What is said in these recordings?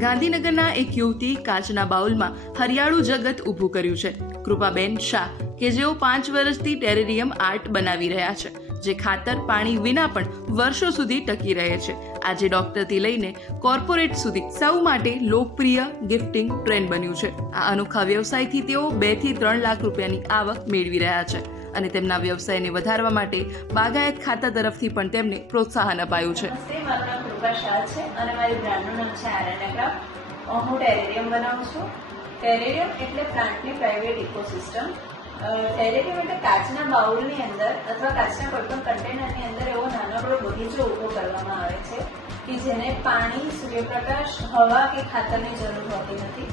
ગાંધીનગરના એક યુવતી કાચના બાઉલમાં હરિયાળું જગત ઊભું કર્યું છે. કૃપાબેન શાહ, કે જેઓ પાંચ વર્ષથી ટેરેરિયમ આર્ટ બનાવી રહ્યા છે, જે ખાતર પાણી વિના પણ વર્ષો સુધી ટકી રહે છે. આજે ડોક્ટરથી લઈને કોર્પોરેટ સુધી સૌ માટે લોકપ્રિય ગિફ્ટિંગ ટ્રેન્ડ બન્યું છે. આ અનોખા વ્યવસાયથી તેઓ બેથી ત્રણ લાખ રૂપિયાની આવક મેળવી રહ્યા છે અને તેમના વ્યવસાયને વધારવા માટે બાગાયત ખાતા તરફથી પણ તેમને પ્રોત્સાહન અપાયું છે. કૃપા શાહ છે અને મારી બ્રાન્ડનું નામ છે આરએનએ ક્રાફ્ટ હું ટેરેરિયમ બનાવું છું. ટેરેરિયમ એટલે પ્લાન્ટની પ્રાઇવેટ ઇકોસિસ્ટમ. ટેરેરિયમ એટલે કાચના બાઉલની અંદર અથવા કાચના કોઈપણ કન્ટેનરની અંદર એવો નાનકડો બગીચો ઊભો કરવામાં આવે છે કે જેને પાણી, સૂર્યપ્રકાશ, હવા કે ખાતરની જરૂર હોતી નથી.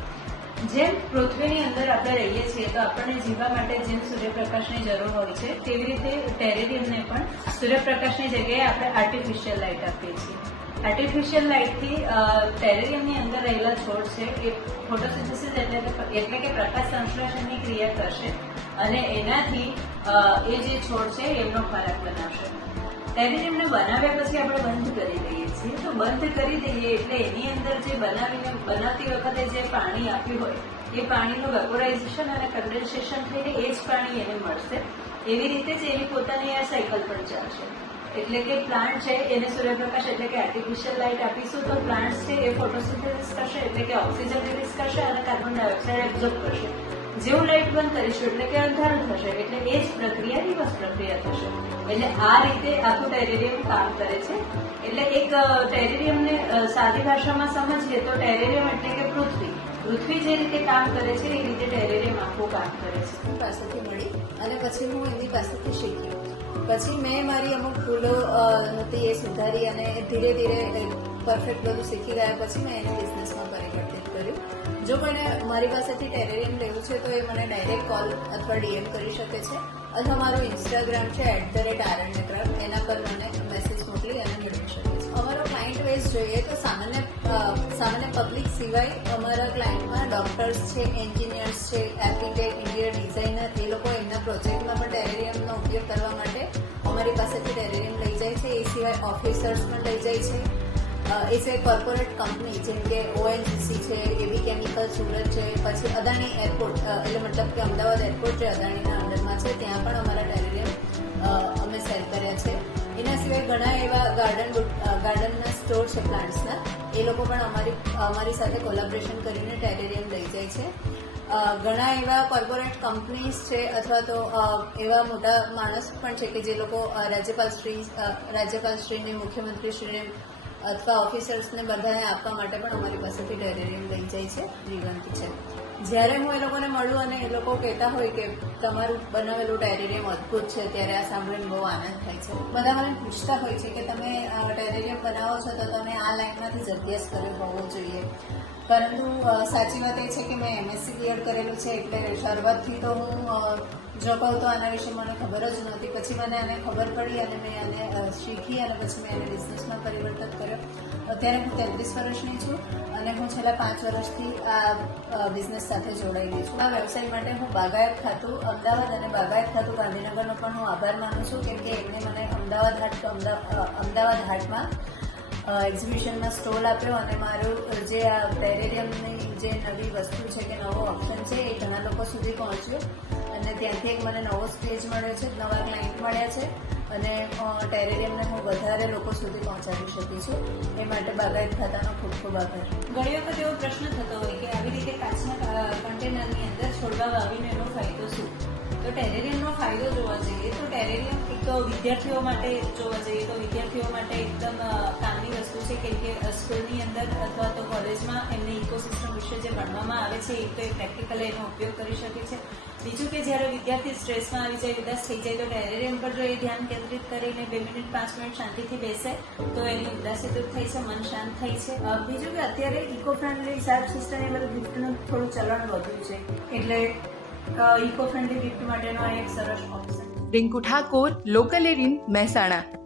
જેમ પૃથ્વીની અંદર આપણે રહીએ છીએ તો આપણને જીવવા માટે જેમ સૂર્યપ્રકાશની જરૂર હોય છે, તેવી રીતે ટેરેરિયમને પણ સૂર્યપ્રકાશની જગ્યાએ આપણે આર્ટિફિશિયલ લાઇટ આપીએ છીએ. આર્ટિફિશિયલ લાઇટથી ટેરેરિયમની અંદર રહેલા છોડ છે, એ ફોટોસિન્થેસિસ એટલે એટલે કે પ્રકાશ સંશ્લેષણની ક્રિયા કરશે અને એનાથી એ જે છોડ છે એમનો ખોરાક બનાવશે. ટેરેરિયમને બનાવ્યા પછી આપણે બંધ કરી દઈએ છીએ. તો બંધ કરી દઈએ એટલે એની અંદર જે બનાવીને, બનાવતી વખતે જે પાણી આપ્યું હોય, એ પાણીનું વેપોરાઇઝેશન અને કન્ડેન્સેશન થઈને એ જ પાણી એને મળશે. એવી રીતે જ એની પોતાની આ સાયકલ પણ ચાલશે. એટલે કે પ્લાન્ટ છે, એને સૂર્યપ્રકાશ એટલે કે આર્ટિફિશિયલ લાઇટ આપીશું તો પ્લાન્ટ છે, એ ફોટોસિન્થેસિસ કરશે એટલે કે ઓક્સિજન રિલીઝ કરશે અને કાર્બન ડાયોક્સાઇડ એબ્ઝોર્બ કરશે. જેવું લાઇટ બંધ કરીશું એટલે કે અંધારું થશે, એટલે એ જ પ્રક્રિયા રિવર્સ પ્રક્રિયા એટલે આ રીતે આખું ટેરેરિયમ કામ કરે છે. એટલે એક ટેરેરિયમને સાદી ભાષામાં સમજીએ તો ટેરેરિયમ એટલે કે પૃથ્વી. પૃથ્વી જે રીતે કામ કરે છે એ રીતે ટેરેરિયમ આખું કામ કરે છે. પાસેથી મળી અને પછી હું એમની પાસેથી શીખી. પછી મેં મારી અમુક અ, હતી એ સુધારી અને ધીરે ધીરે પરફેક્ટ બધું શીખી ગયા પછી મેં એને બિઝનેસમાં પરિવર્તિત કર્યું. જો કોઈને મારી પાસેથી ટેરેરિયમ લેવું છે તો એ મને ડાયરેક્ટ કોલ અથવા ડીએમ કરી શકે છે. અથવા મારું ઇન્સ્ટાગ્રામ છે at the rate Aranya craft એના પર મને મેસેજ મોકલી અને મેળવી શકે છે. અમારો ક્લાયન્ટ વેઝ જોઈએ તો સામાન્ય સામાન્ય પબ્લિક સિવાય અમારા ક્લાયન્ટમાં ડૉક્ટર્સ છે એન્જિનિયર્સ છે આર્કિટેક્ટ ઇન્ટિરિયર ડિઝાઇનર એ લોકો એમના પ્રોજેક્ટમાં પણ ટેરેરિયમનો ઉપયોગ કરવા માટે અમારી પાસેથી ટેરેરિયમ લઈ જાય છે. એ સિવાય ઓફિસર્સ પણ લઈ જાય છે. એ સિવાય કોર્પોરેટ કંપની જેમ કે ઓએનજીસી છે, એવી કેમિકલ સુરત છે, પછી અદાણી એરપોર્ટ એટલે મતલબ કે અમદાવાદ એરપોર્ટ જે અદાણીના અંડરમાં છે, ત્યાં પણ અમારા ટેરેરિયમ અમે સેલ કર્યા છે. એના સિવાય ઘણા એવા ગાર્ડન ગાર્ડનના સ્ટોર છે પ્લાન્ટ્સના એ લોકો પણ અમારી અમારી સાથે કોલાબરેશન કરીને ટેરેરિયમ લઈ જાય છે. ઘણા એવા કોર્પોરેટ કંપનીઝ છે, અથવા તો એવા મોટા માણસ પણ છે કે જે લોકો રાજ્યપાલશ્રી રાજ્યપાલ શ્રી અથવા ઓફિસર્સને બધાએ આપવા માટે પણ અમારી પાસેથી ટેરેરિયમ લઈ જાય છે, જીવંત છે. જ્યારે હું એ લોકોને મળું અને એ લોકો કહેતા હોય કે તમારું બનાવેલું ટેરેરિયમ અદ્ભુત છે, ત્યારે આ સાંભળીને બહુ આનંદ થાય છે. બધા મને પૂછતા હોય છે કે તમે ટેરેરિયમ બનાવો છો તો તમે આ લાઈનમાંથી જ અભ્યાસ કર્યો હોવો જોઈએ. પરંતુ સાચી વાત એ છે કે મેં એમએસસી ક્લિયર કરેલું છે એટલે શરૂઆતથી તો હું જો કહું તો આના વિશે મને ખબર જ નહોતી. પછી મને આને ખબર પડી અને મેં આને શીખી અને પછી મેં એને બિઝનેસમાં પરિવર્તન કર્યો. અત્યારે હું તેત્રીસ વર્ષની છું અને હું છેલ્લા પાંચ વર્ષથી આ બિઝનેસ સાથે જોડાયેલી છું. આ વ્યવસાય માટે હું બાગાયત ખાતું, અમદાવાદ અને બાગાયત ખાતું ગાંધીનગરનો પણ હું આભાર માનું છું કેમ કે એમને મને અમદાવાદ હાટ અમદાવાદ હાટમાં એક્ઝિબિશનમાં સ્ટોલ આપ્યો અને મારું જે આ પેરેરિયમની જે નવી વસ્તુ છે કે નવો ઓપ્શન છે એ ઘણા લોકો સુધી પહોંચ્યો. અને ત્યાંથી એક મને નવો સ્ટેજ મળ્યો છે, નવા ક્લાયન્ટ મળ્યા છે અને ટેરેરિયમને હું વધારે લોકો સુધી પહોંચાડી શકી છું. એ માટે બાગાયત ખાતાનો ખૂબ ખૂબ આભાર. ઘણી વખત એવો પ્રશ્ન થતો હોય કે આવી રીતે કાચના કન્ટેનરની અંદર છોડવા વાવીને એનો ફાયદો શું? તો ટેરેરિયમનો ફાયદો જોવા જઈએ તો ટેરેરિયમ એક વિદ્યાર્થીઓ માટે જોવા જઈએ તો વિદ્યાર્થીઓ માટે એકદમ કામની વસ્તુ છે કેમ કે સ્કૂલની અંદર અથવા તો કોલેજમાં એમને ઇકોસિસ્ટમ વિશે જે ભણવામાં આવે છે, એ તો એ પ્રેક્ટિકલી એનો ઉપયોગ કરી શકે છે. બીજું કે જ્યારે વિદ્યાર્થી સ્ટ્રેસમાં આવી જાય, ઉદાસ થઈ જાય, તો ટેરેરિયમ પર જો એ ધ્યાન કેન્દ્રિત કરીને બે મિનિટ, પાંચ મિનિટ શાંતિથી બેસે, તો એની ઉદાસી દૂર થઈ છે, મન શાંત થાય છે. બીજું કે અત્યારે ઇકો ફ્રેન્ડલી સાફ સિસ્ટમ એ બધું ગિફ્ટનું થોડું ચલણ વધ્યું છે. એટલે ઇકો ફ્રેન્ડલી ગિફ્ટ માટેનો એક સરસ ઓપ્શન રિંકુ ઠાકોર લોકલ એરિન મહેસાણા.